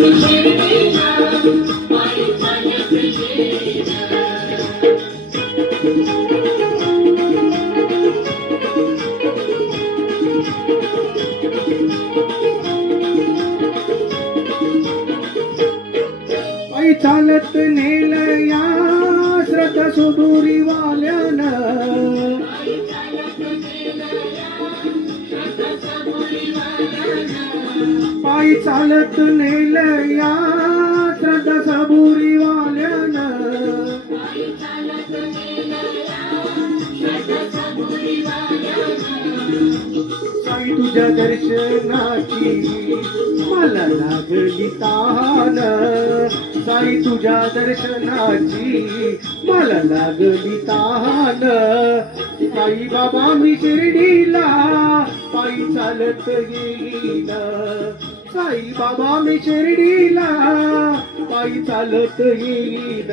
पायी चालत नेलं या श्रद्धा सुदुरी वाल्यानं, पायी चालत नेलं या श्रद्धा सबुरी वाल्यानं, साई तुझ्या दर्शनाची मला लागली तान, साई तुझ्या दर्शनाची मला लागली तान, साई बाबा मी शिर्डीला पायी चालत येईन, साई बाबा मी शिर्डीला पायी चालत येईन.